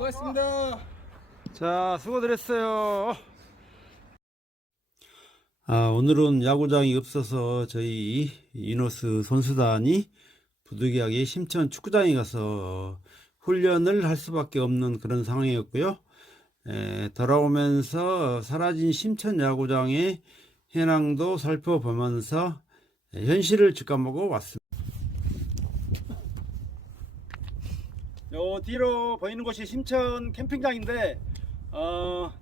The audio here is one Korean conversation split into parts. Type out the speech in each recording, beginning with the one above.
수고하셨습니다. 자, 수고들 했어요. 아, 오늘은 야구장이 없어서 저희 이노스 선수단이 부득이하게 심천 축구장에 가서 훈련을 할 수밖에 없는 그런 상황이었고요. 에, 돌아오면서 사라진 심천 야구장의 현황도 살펴보면서 현실을 직감하고 왔습니다. 요 뒤로 보이는 곳이 심천 캠핑장인데 어,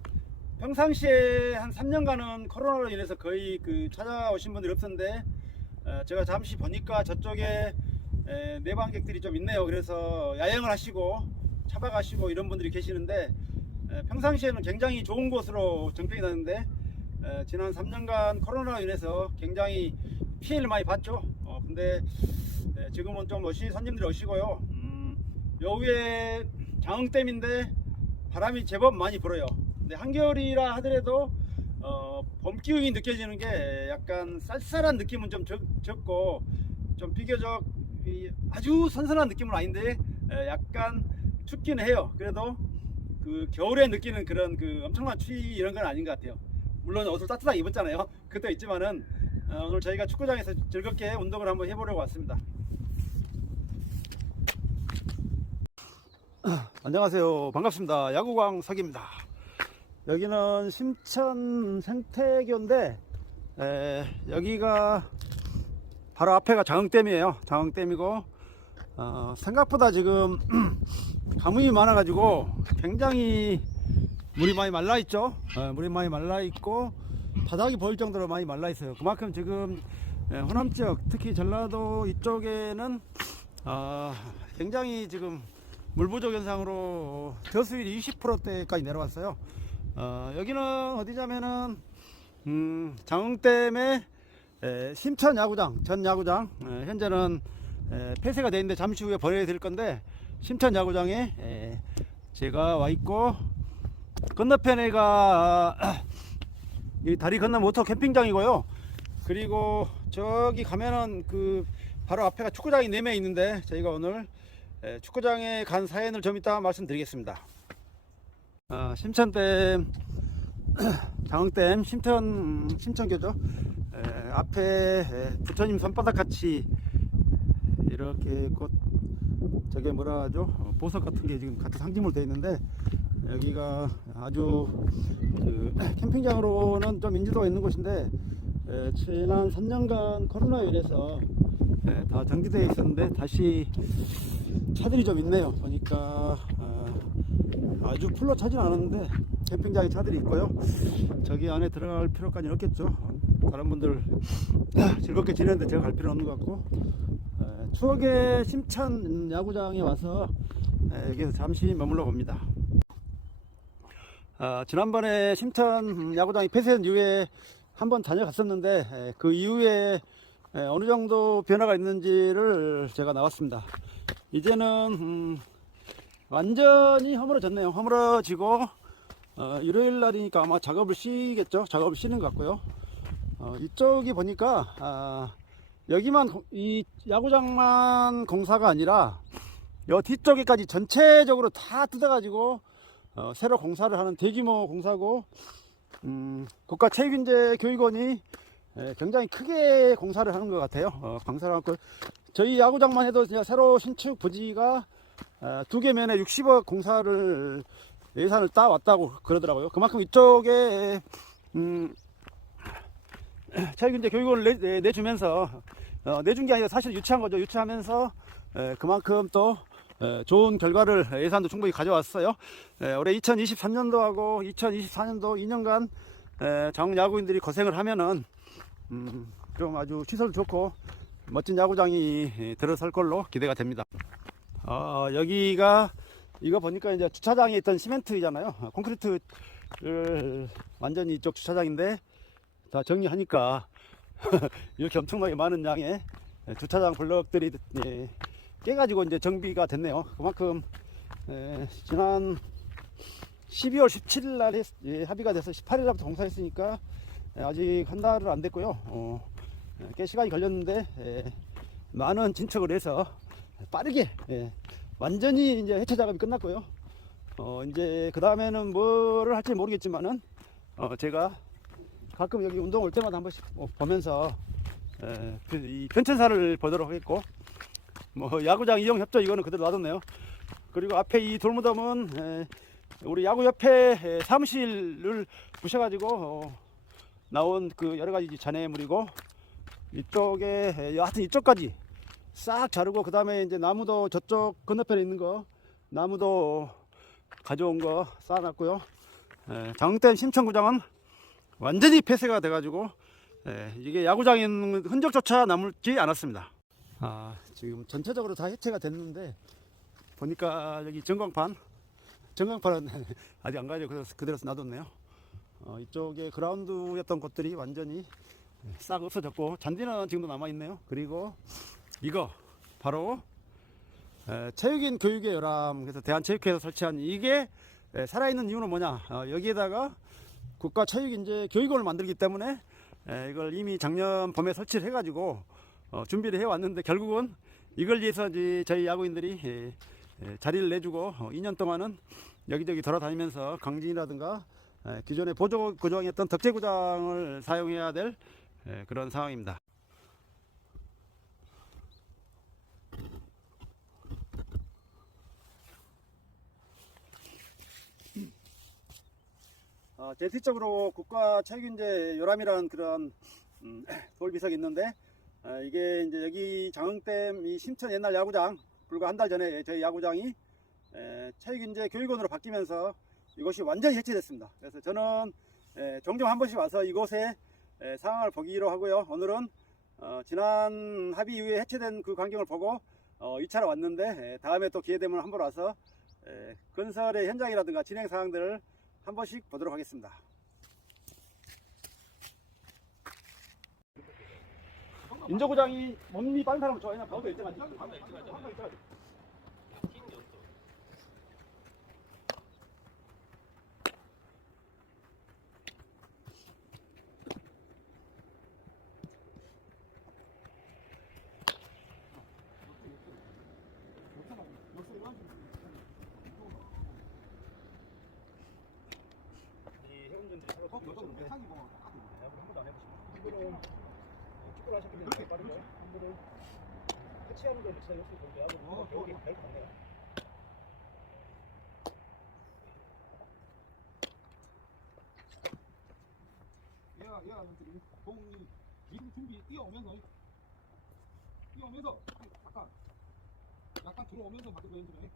평상시에 한 3년간은 코로나로 인해서 거의 그 찾아오신 분들이 없었는데 어, 제가 잠시 보니까 저쪽에 에, 내방객들이 좀 있네요. 그래서 야영을 하시고 차박하시고 이런 분들이 계시는데 에, 평상시에는 굉장히 좋은 곳으로 정평이 났는데 에, 지난 3년간 코로나로 인해서 굉장히 피해를 많이 봤죠. 어, 근데 에, 지금은 좀 오시 손님들이 오시고요. 위에 장흥댐인데 바람이 제법 많이 불어요. 근데 한겨울이라 하더라도 어, 봄 기운이 느껴지는 게 약간 쌀쌀한 느낌은 좀 적, 적고 좀 비교적 이 아주 선선한 느낌은 아닌데 에, 약간 춥기는 해요. 그래도 그 겨울에 느끼는 그런 그 엄청난 추위 이런 건 아닌 것 같아요. 물론 옷을 따뜻하게 입었잖아요. 그것도 있지만은 어, 오늘 저희가 축구장에서 즐겁게 운동을 한번 해보려고 왔습니다. 안녕하세요. 반갑습니다. 야구광 석입니다. 여기는 심천 생태교인데 에, 여기가 바로 앞에가 장흥댐이에요. 장흥댐이고 어, 생각보다 지금 가뭄이 많아가지고 굉장히 물이 많이 말라 있죠. 어, 물이 많이 말라 있고 바닥이 보일 정도로 많이 말라 있어요. 그만큼 지금 에, 호남 지역 특히 전라도 이쪽에는 어, 굉장히 지금 물 부족 현상으로 저수율이 20%대까지 내려왔어요. 어, 여기는 어디냐면은 음, 장흥댐의 에, 심천 야구장, 전 야구장 에, 현재는 에, 폐쇄가 되어 있는데 잠시 후에 보내드릴 건데 심천 야구장에 에, 제가 와 있고 건너편에가 아, 이 다리 건너 모터 캠핑장이고요. 그리고 저기 가면은 그 바로 앞에가 축구장이 4명 있는데 저희가 오늘 에, 축구장에 간 사연을 좀 이따 말씀드리겠습니다. 아, 심천댐, 장흥댐, 심천, 심천교죠. 에, 앞에 에, 부처님 손바닥 같이 이렇게 꽃, 저게 뭐라 하죠? 어, 보석 같은 게 지금 같은 상징으로 되어 있는데 여기가 아주 그 캠핑장으로는 좀 인지도가 있는 곳인데 에, 지난 3년간 코로나로 인해서 에, 다 정지되어 있었는데 다시 차들이 좀 있네요. 보니까 어, 아주 풀로 차진 않았는데 캠핑장에 차들이 있고요. 저기 안에 들어갈 필요까지는 없겠죠. 다른 분들 즐겁게 지내는데 제가 갈 필요는 없는 것 같고 에, 추억의 심찬 야구장에 와서 에, 여기서 잠시 머물러 봅니다. 아, 지난번에 심천 야구장이 폐쇄된 이후에 한번 다녀갔었는데 에, 그 이후에 에, 어느 정도 변화가 있는지를 제가 나왔습니다. 이제는 음, 완전히 허물어졌네요. 허물어지고 어, 일요일 날이니까 아마 작업을 쉬겠죠. 작업을 쉬는 것 같고요. 어, 이쪽이 보니까 아, 여기만 공- 이 야구장만 공사가 아니라 여 뒤쪽에까지 전체적으로 다 뜯어가지고 어, 새로 공사를 하는 대규모 공사고 음, 국가체육인재 교육원이 예, 굉장히 크게 공사를 하는 것 같아요. 어, 공사를 하고 저희 야구장만 해도 새로 신축 부지가 어, 두 개 면에 60억 공사를 예산을 따왔다고 그러더라고요. 그만큼 이쪽에 음, 체육인재 교육원을 내, 내, 내 주면서 어, 내준 게 아니라 사실 유치한 거죠. 유치하면서 에, 그만큼 또 에, 좋은 결과를 예산도 충분히 가져왔어요. 에, 올해 2023년도하고 2024년도 2년간 에, 정 야구인들이 고생을 하면은 음, 좀 아주 시설 좋고 멋진 야구장이 에, 들어설 걸로 기대가 됩니다. 어, 여기가 이거 보니까 이제 주차장에 있던 시멘트잖아요. 어, 콘크리트를 완전히 이쪽 주차장인데 다 정리하니까 이렇게 엄청나게 많은 양의 주차장 블럭들이 예, 깨가지고 이제 정비가 됐네요. 그만큼 에, 지난 12월 17일 날 했- 예, 합의가 돼서 18일 날부터 공사했으니까 예, 아직 한 달은 안 됐고요. 어, 예, 꽤 시간이 걸렸는데 예, 많은 진척을 해서 빠르게 예, 완전히 이제 해체 작업이 끝났고요. 어, 이제 그 다음에는 뭐를 할지 모르겠지만은 어, 제가 가끔 여기 운동 올 때마다 한 번씩 뭐 보면서 에, 그, 이 편천사를 보도록 하겠고 뭐 야구장 이용 협조 이거는 그대로 놔뒀네요. 그리고 앞에 이 돌무덤은 에, 우리 야구 협회 에, 사무실을 부셔가지고 어, 나온 그 여러 가지 잔해물이고 이쪽에 에, 하여튼 이쪽까지 싹 자르고 그 다음에 이제 나무도 저쪽 건너편에 있는 거 나무도 가져온 거 쌓아놨고요. 에, 장댐 심천구장은 완전히 폐쇄가 돼가지고 에, 이게 야구장에 있는 흔적조차 남지 않았습니다. 아, 지금 전체적으로 다 해체가 됐는데 보니까 여기 전광판 전광판은 아직 안 가지고 그대로, 그대로 놔뒀네요. 어, 이쪽에 그라운드였던 곳들이 완전히 싹 없어졌고 잔디는 지금도 남아 있네요. 그리고 이거 바로 에, 체육인 교육의 요람 그래서 대한체육회에서 설치한 이게 에, 살아있는 이유는 뭐냐 어, 여기에다가 국가 체육인재 교육원을 만들기 때문에 에, 이걸 이미 작년 봄에 설치를 해가지고 어, 준비를 해왔는데 결국은 이걸 위해서 이제 저희 야구인들이 에, 에, 자리를 내주고 어, 2년 동안은 여기저기 돌아다니면서 강진이라든가 에, 기존의 보조 구장이었던 덕재 구장을 사용해야 될 에, 그런 상황입니다. 어, 제 뒤쪽으로 국가 체육인재 요람이라는 그런 음, 돌비석이 있는데 어, 이게 이제 여기 장흥댐 이 심천 옛날 야구장 불과 한 달 전에 저희 야구장이 에, 체육인재 교육원으로 바뀌면서 이곳이 완전히 해체됐습니다. 그래서 저는 에, 종종 한 번씩 와서 이곳에 에, 상황을 보기로 하고요. 오늘은 어, 지난 합의 이후에 해체된 그 광경을 보고 어, 2차로 왔는데 에, 다음에 또 기회 되면 한번 와서 에, 건설의 현장이라든가 진행 사항들을 한 번씩 보도록 하겠습니다. 인조구장이 몸이 빠른 사람은 좋아하냐? 방도 일정하지. 방도 일정하지. 이 해운전들이 서로 교정인데 한 번도 안 해보시고 한 분은 축구를 하셨기 때문에 되게 빠르고 한 분은 캐치하는 걸 진짜 욕심 볼게 하고 여기 가입 안 돼요. 얘가 얘가 공이 미리 준비 뛰어오면서 뛰어오면서 약간 약간 들어오면서 맞는 거 힘들어.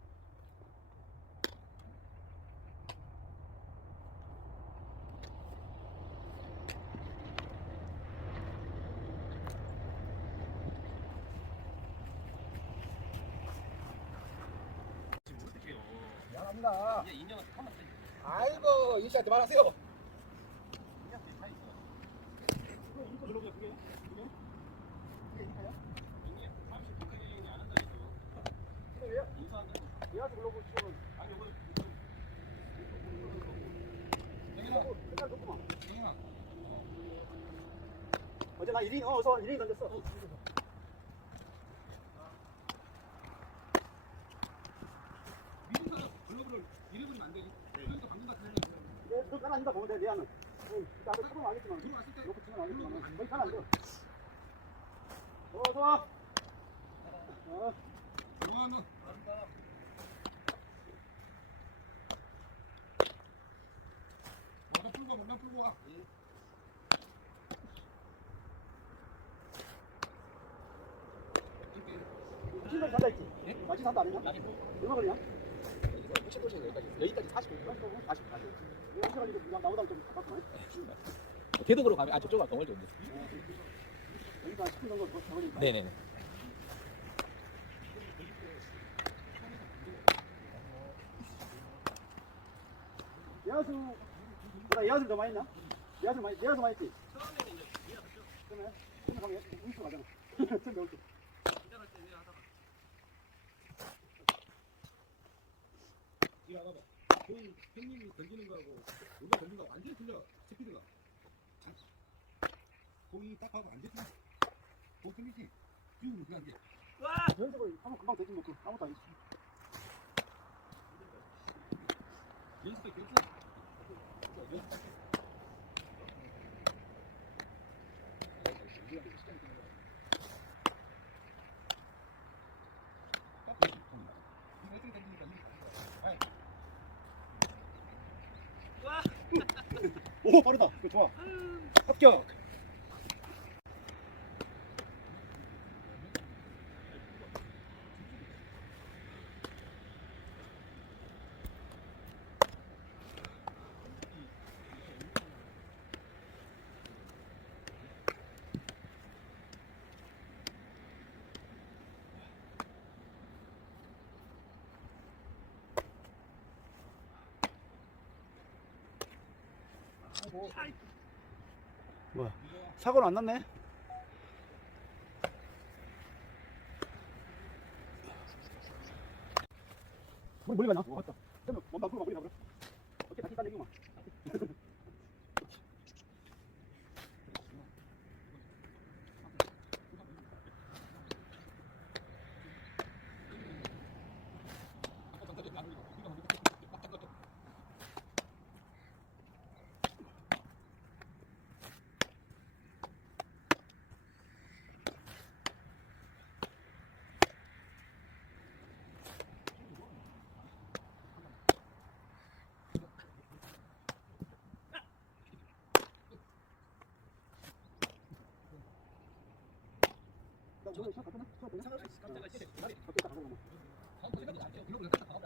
미안합니다. 아이고 인사한테 말하세요. 예아서 글로벌 지금은 맨날 좋구만. 어제 나 1인 어, 어서 1인 던졌어. 미국에서 글로벌을 잃어버리면 안 되지. 그러니까 방금 같은 거 내 그건 아니다 보면 돼, 리아는. 응, 나도 처음 알겠지만, 들어왔을 때 놓고 치면 알겠지만, 거의 잘안 돼. 좋아, 좋아. 어, 좋아하는 와서 풀고 몸만 풀고 와. 신발 산다 했지? 마치 산다 안 했냐? 얼마 걸리냐? 여기까지 40분. 40, 40. 내가 한시간 이거 나보다. 대덕으로 가면 아 10분 정도 더 걸리니까. 네네네. 예아수, 나 예아수 더 많이 했나? 예아수 많이, 예아수 많이 했지? 처음에? 처음에 가면 우익수 가잖아. 처음 배울 때. 형님이 던지는 거하고 우리가 던지는 거 완전히 틀려. 스피드가. 공이 딱 봐도 완전 틀 도금이지. 지우는 그냥 게. 연습을 하면 금방 되지 뭐 그. 아무도 안 연습도 괜찮아. 오 빠르다 좋아 합격 뭐야? 사고는 안 났네. 뭐, 물이 많나? 뭐, 왔다.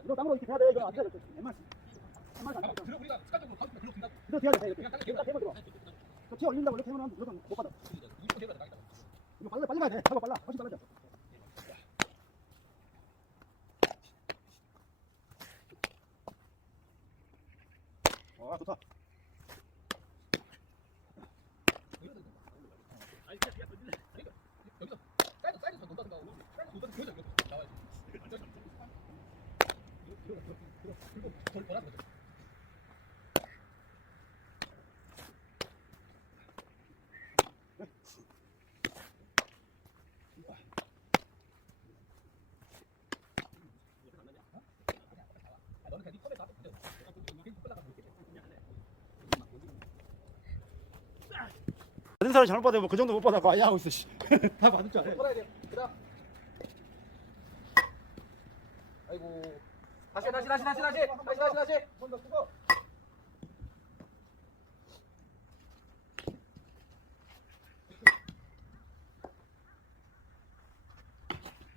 이거 땅으로 이렇게 돼야 돼. 이거 안 돼. 이렇게. 웬만. 웬만 안 돼. 그럼 우리가 습관적으로 가운데 글로 든다. 이거 돼야 돼. 이렇게. 그냥 땅에 대고 들어. 저 티어 올린다고 이렇게 하면 무조건 못 받아. 이거 대가 나가겠다. 이거 빨리 빨리 가야 돼. 잡아 빨라. 훨씬 빨라져. 와 좋다. 아니 그냥 그냥 던질래. 아니 그러니까 여기서 사이드 사이드에서 논다 생각하고 사이드 논다 그거죠 이거 나와야지. 이거 이거 이거 이거 이거 돌 돌아서 거죠. 아, 너는 그냥 네 컵에서 앞에 던져. 내가 거기 이렇게 끌다가 볼게. 받은 사람 잘못 받으면 그 정도 못 받아. 아야 하고 있어. 씨. 다 받을 줄 알아. 걸어야 돼. 그다. 아이고. 다시 다시 다시 다시 다시 다시 다시 다시. 손더 쓰고.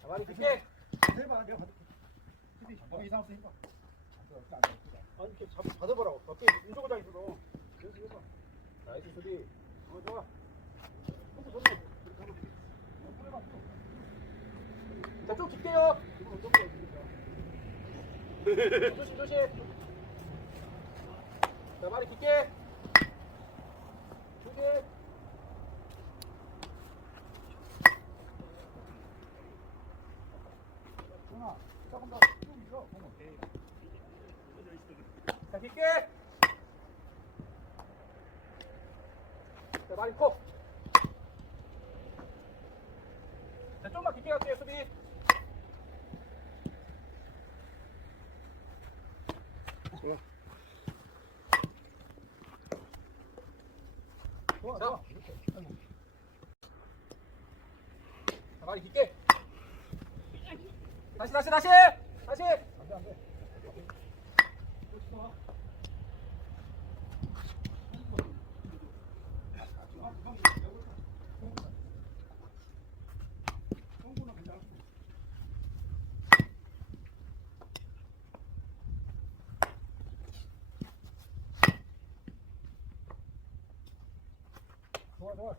자, 많이 깊게. 해봐. 내가 받을게. 어, 이상 없어 해봐. 아니 이렇게 잡 받아보라고. 밖에 운동장 있어도. 그래서 해봐. 나이스 수비. 자, 좀 깊게요. 조심, 조심. 자, 말이 깊게. 조심. 조금 더. 자, 깊게. 많이 코. 자, 좀만 깊게 갈게요, 수비. 좋아, 자. 좋아. 자, 많이 깊게. 다시, 다시, 다시. 다시. 안 돼, 안 돼. 좋아, 좋아.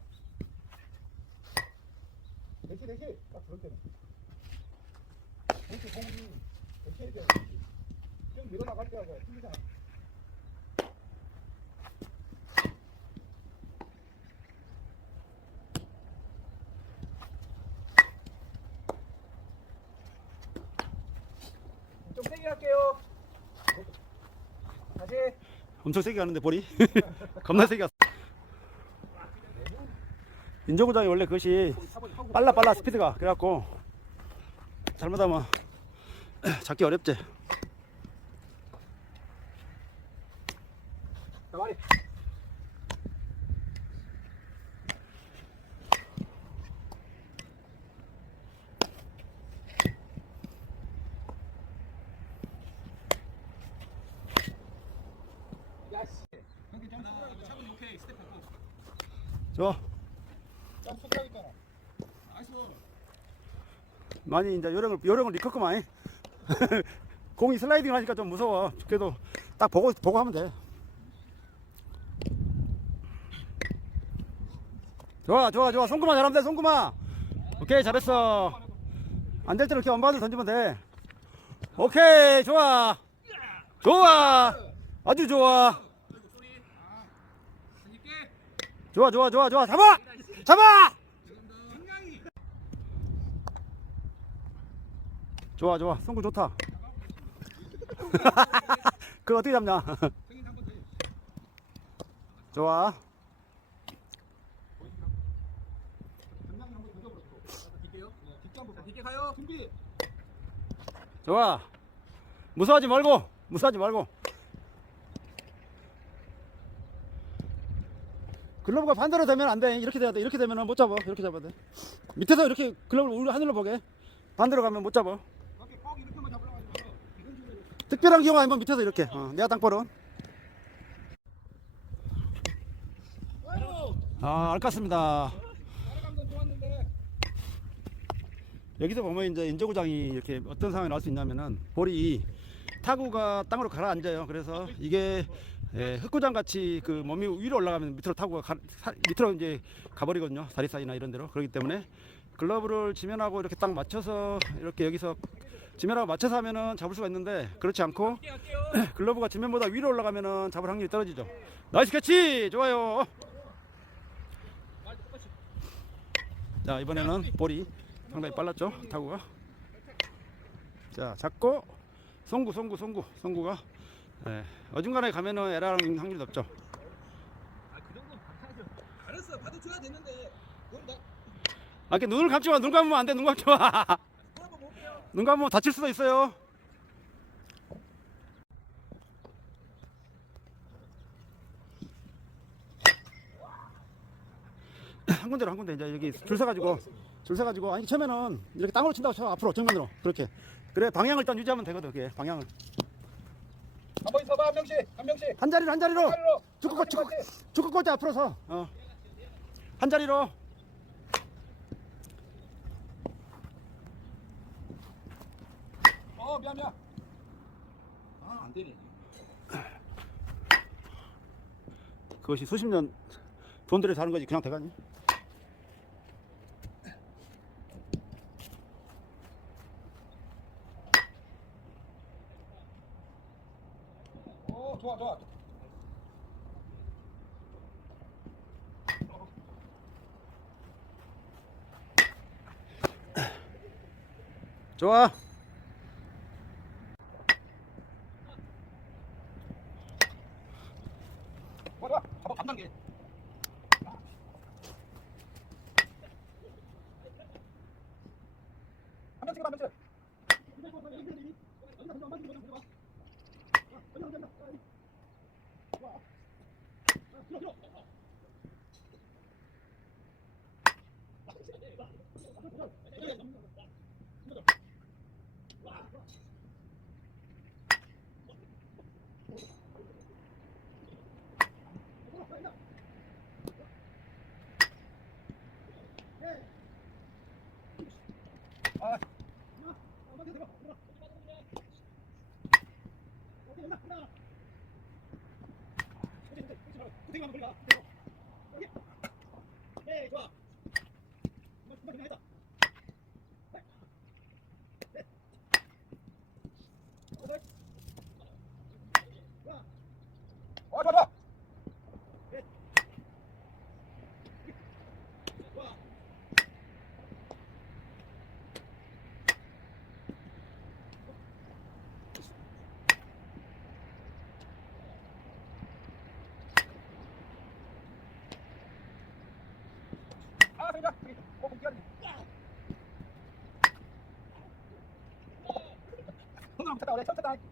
대시, 대시. 딱 그럴 때는. 이렇게 공이 대시해야 돼. 좀 밀어나갈 때 하고 틀리잖아. 좀 세게 할게요. 다시. 엄청 세게 가는데 볼이 겁나 세게 갔어. 인조구장이 원래 그것이 빨라 빨라 스피드가 그래갖고 잘못하면 잡기 어렵지. 자 말이 야씨 형님 좀 차분 오케이 스텝 밟고 좋아. 좀 속상했잖아 나이스 많이 이제 요령을 요령을 익혔구만. 공이 슬라이딩 하니까 좀 무서워. 그래도 딱 보고 보고 하면 돼. 좋아 좋아 좋아 송구마 잘하면 돼 송구마. 오케이 잘했어. 안 될 때 이렇게 원바운드 던지면 돼. 오케이 좋아 좋아 아주 좋아 좋아 좋아 좋아 좋아 잡아 잡아 좋아 좋아. 송구 좋다. 그거 어떻게 잡냐? 좋아. 좋아. 무서워하지 말고 무서워하지 말고. 글러브가 반대로 되면 안돼. 이렇게 돼야 돼. 이렇게 되면 못 잡아. 이렇게 잡아야 돼. 밑에서 이렇게 글러브를 하늘로 보게. 반대로 가면 못 잡아 이렇게 꼭 이렇게만 잡으려고 하지 마요 이건 좀 특별한 경우 아니면 밑에서 이렇게 어, 내가 땅볼은 아 좋았는데 여기서 보면 이제 인조구장이 이렇게 어떤 상황이 나올 수 있냐면은 볼이 타구가 땅으로 가라앉아요. 그래서 이게 예, 흑구장 같이 그 몸이 위로 올라가면 밑으로 타구가 가, 사- 밑으로 이제 가버리거든요. 다리 사이나 이런 데로. 그렇기 때문에 글러브를 지면하고 이렇게 딱 맞춰서 이렇게 여기서 지면하고 맞춰서 하면은 잡을 수가 있는데 그렇지 않고 글러브가 지면보다 위로 올라가면은 잡을 확률이 떨어지죠. 나이스 캐치! 좋아요. 자 이번에는 볼이 상당히 빨랐죠? 타구가. 자 잡고 송구 송구 송구 송구가. 예, 어중간하게 가면은 에라는 확률이 높죠. 알았어 받아줘야 되는데 아 이렇게 눈을 감지 마 눈 감으면 안 돼. 눈 감지 마 눈 감으면 다칠 수도 있어요. 한 군데로 한 군데 이제 여기 줄 서가지고 줄 서가지고 아니 처음에는 이렇게 땅으로 친다고 쳐 앞으로 정면으로. 그렇게. 그래 방향을 일단 유지하면 되거든 그게. 방향을. 한번 서봐 한 명씩 한 명씩. 한 자리로 한 자리로. 축구 축구 코트 앞으로 서. 어. 한 자리로. 미안 미안 아 안 되네 그것이 수십 년 돈 들여 사는 거지 그냥 대가니. 오 좋아 좋아 좋아. 좋아 좋아 잡아 담당계 한 명씩 한 명씩 어 좋아 좋아 아 그러니까 어 공기하네 손으로 붙였다 원래 쳤다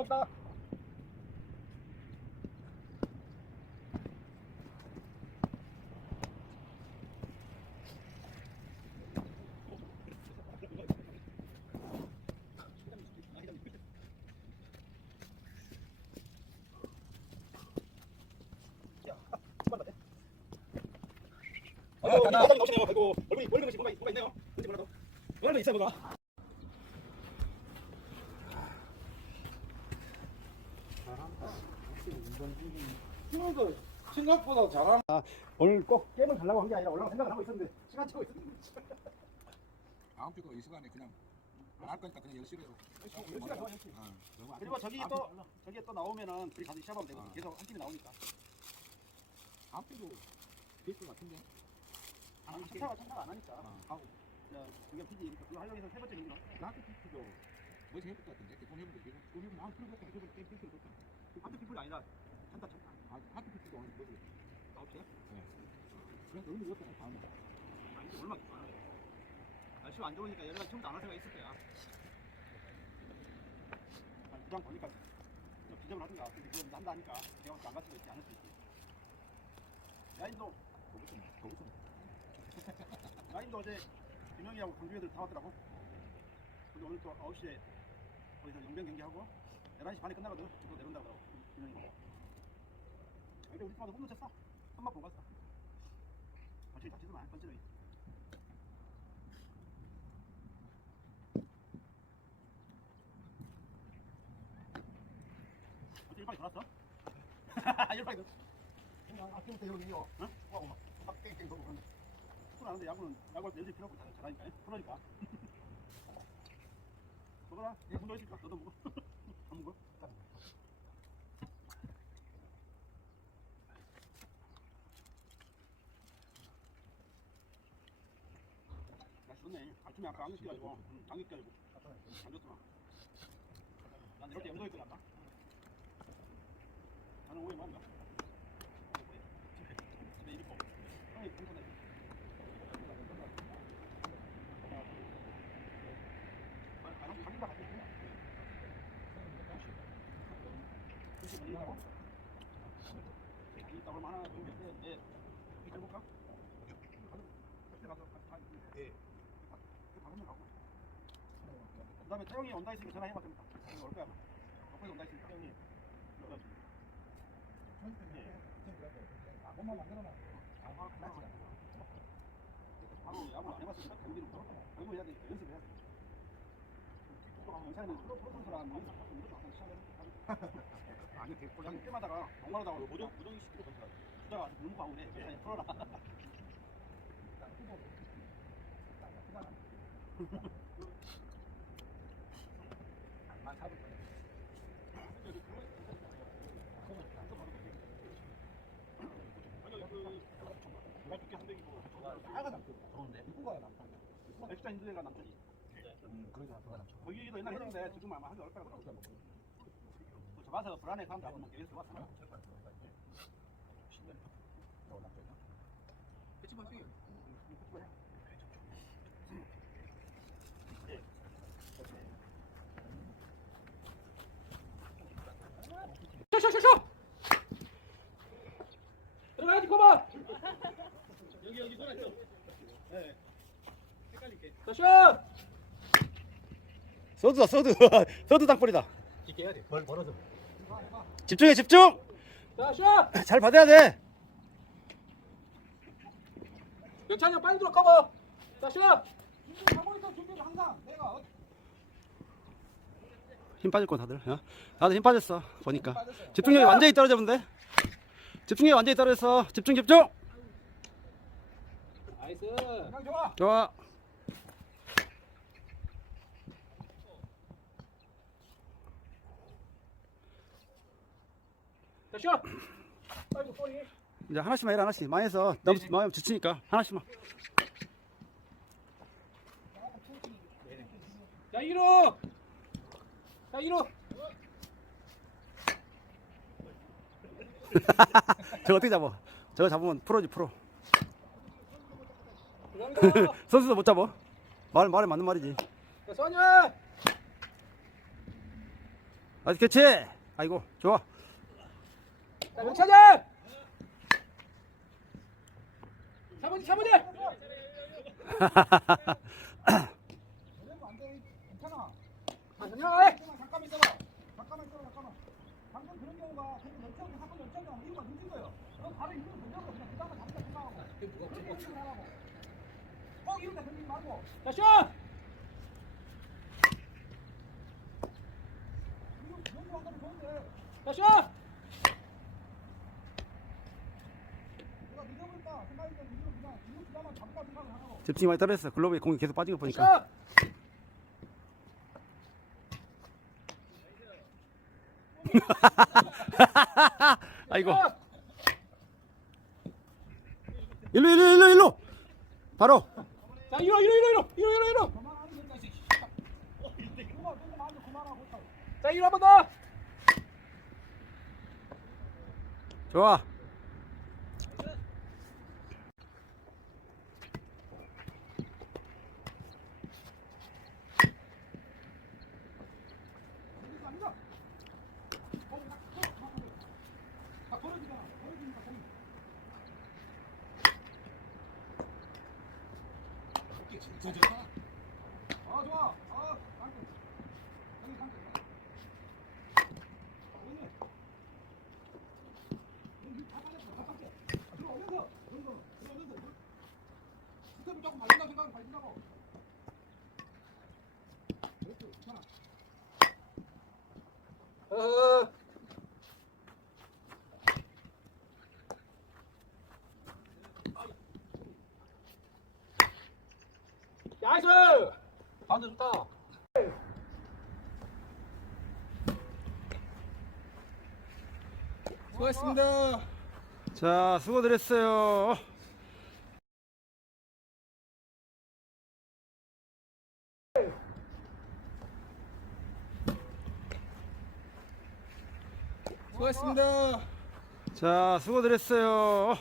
먹다. 아이고, 바닥이 나오시네요. 아이고, 얼굴이 얼굴이 뭐가 뭐가 있네요. 뭔지 몰라도. 얼굴 있어요, 뭐가. 팀원도 생각보다 잘하는. 오늘 꼭 게임을 달라고 한 게 아니라 올라가 생각을 하고 있었는데 시간 차고 있었는데. 다음 주도 이 시간에 그냥 안 할 거니까 그냥 열심히 해서 열심히 하자, 열심히. 어, 너무 안 그리고 저기 또 저기 또 나오면은 둘이 같이 시합하면 되고 계속 한 팀이 나오니까. 다음 주도 될것 같은데 아, 참가가 참가가 안 하니까. 어. 하고. 야, 그게 PD 그거 하려고 해서 세 번째 경기로. 나한테 피피도 뭐지 해볼 것 같은데 돈 해보고 돈 해보면 안 풀고 해볼 게임 피피를 했잖아 한대 피플이 아니라 한타 참가. 아 하트 피피도 오늘 뭐지 아홉 시야? 그냥 의미 없잖아 다음에 아니 얼마 있어. 날씨가 안 좋으니까 얘네가 처음부터 안할 생각 있을 거야. 아니 그냥 보니까 좀 비정을 하든가. 근데 그건 난다 하니까 내가 안갈 수도 있지 않을 수 있지. 야인도 거기서 거기서 야인도 어제 김영희하고 강규 애들 다 왔더라고. 근데 오늘 또 9시에 거기서 용병 경기하고 11시 반에 끝나거든. 또 내려온다고 그러고 김영희가. 근데 우리 팀마다 홈런 쳤어. 한번 보고 갔어. 다치더만 건지는. 어떻게 일방이 돌았어? 일방이 돌. 아침부터 여기요. 응? 와, 막 땡땡 돌고 그러네. 손 하는데 야구는 야구할 때 열심히 필요하고 잘- 잘하니까 프로니까. 먹어라. 얘 혼자 있을까? 너도 먹어. 안 먹어? 날씨 좋네. 아침에 아까 안경 끼가지고 응, 안경 끼가지고 안 좋더만. 난 이럴 때 영도에 끌었다. 나는 오해 뭐한가? 집에 일 있고. 형이 괜찮네. 아, 아, 가긴다, 가긴다. 혹시 몰라고? 아니, 이따 그럼 하나 좀 몇 대, 예. 여기 해볼까? 그때 가서 같이 다 예. 그 가면 가고. 그 다음에 태영이 온다 했으니까 전화해봐 좀. 태영이 올 거야. 덕분에 온다 했으니까. 태영이. 아, 몸만 만들어놔. 아, 바로 야구 안 해봤으니까 해야 되니까 연습해야 돼. 프로 연습 시작을 아니 때마다가 동마하다가 무정 시키고 선수가 주자가 농구하고 그래 괜찮아 풀어라 엑스트라 인드가 남편이 거기도 옛날에 했는데 지금 아마 하기 어렵다 그러더라고 그 잡아서 불안해 사람들 한번 계속 왔어 쇼쇼쇼쇼. 들어가야지 고마. 여기 여기 돌아 있어. 네. 헷갈릴게. 자 슛. 서드다 서드 서드 땅볼이다 깊게 해야 돼. 멀 멀어서. 집중해 집중 자 슛. 잘 받아야 돼 연찬이 형 빨리 들어 커버. 자 슛. 힘 빠질 거 다들 어? 다들 힘 빠졌어 보니까 집중력이 완전히 떨어져 본데 집중력이 완전히 떨어졌어 집중 집중 나이스. 좋아 자 슛. 아이고 쏘리. 이제 하나씩만 해라 하나씩 많이 해서 너무 마음 지치니까 하나씩만 자 1호. 자 1호. 저거 어떻게 잡아 저거 잡으면 프로지 프로. 선수도 못 잡아 말 말에 맞는 말이지 자 선유. 나이스 캐치 아이고 좋아 자, 명찬이! 사모님, 사모님! 괜찮아. 자, 슛 연구 한 거면 좋은데. 자, 슛! 내가 늦어버렸다 생각이 때문에 이거 그냥 이거 그다음에 잡자 생각을 하라고. 집중이 많이 떨어졌어 글로브에 공이 계속 빠진 거 보니까 슛! 아이고 슛! 일로 일로 일로 일로 바로 자, 이 새끼. 누가 누가 마음에 그만하고 있다고. 자, 이로 한번 더. 좋아 다 벌어지잖아. 벌어지니까 공이. 진짜 좋다. 아 좋아. 아 깡패. 여기 깡패. 오늘. 여기 다 빠졌어. 다 빠져. 아, 들어오면서. 들어오면서. 들어오면서. 스텝을 조금 밟는다 생각하면 밟는다고. 그렇지. 괜찮아. 어. 나이스! 반대 좋다. 수고했습니다. 자 수고들 했어요 수 고했습니다. 자 수고들 했어요